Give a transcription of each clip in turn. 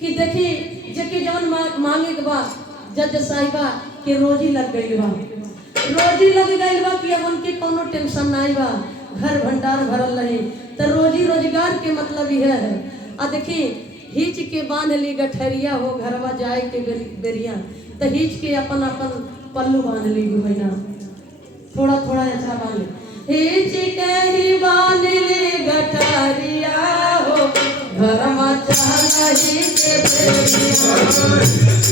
कि देखी जेके जवन मांगे के बाद जज साहिबा के रोजी लग गई बा, रोजी लग गई बा कि अब उनके कोनो टेंशन नहीं बा, घर भंडार भरल रही तो रोजी रोजगार के मतलब यह है। आ देखी हिच के बांध ली गठरिया हो घरवा जाए के बेरिया तो हिच के अपन अपन पल्लू बांध ली भैया, थोड़ा थोड़ा ऐसा बांध हिच के ही बांध ली गठरिया हो घरवा चाही के बेरिया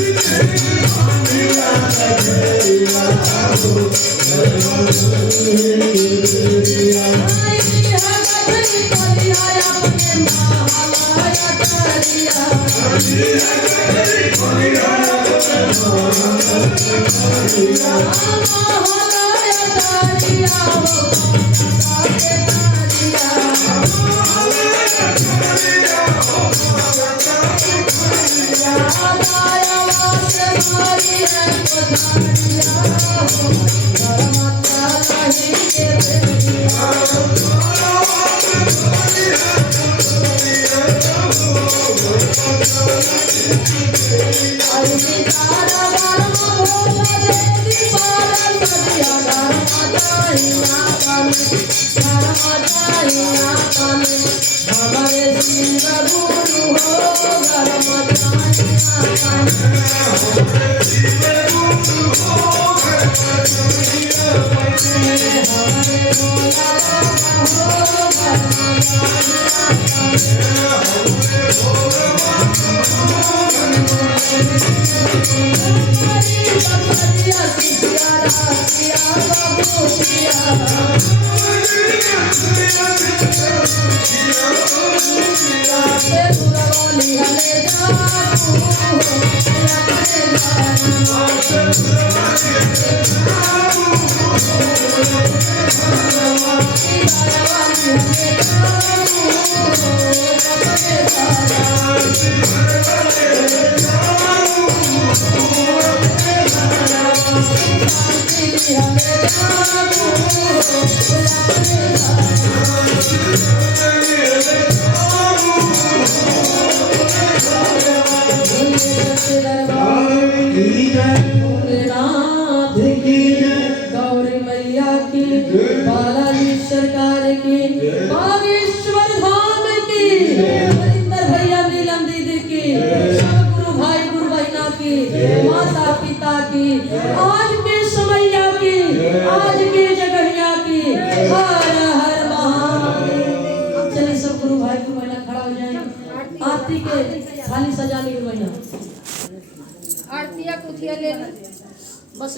किया बाबू किया से पुरवाली हले जाबू अपने गौरी मैया की बालाजी सरकार की बागेश्वर धाम की हरिंदर भैया नीलम दीदी की सब गुरु भाई गुरु बहना की माता पिता की आज के समैया की आज के जगहिया की हर हर महादेव। चलिए सब गुरु भाई गुरु बहना खड़ा हो जाए आरती के थाली सजाने गुरु बहना आरतिया कुथिया ले बस।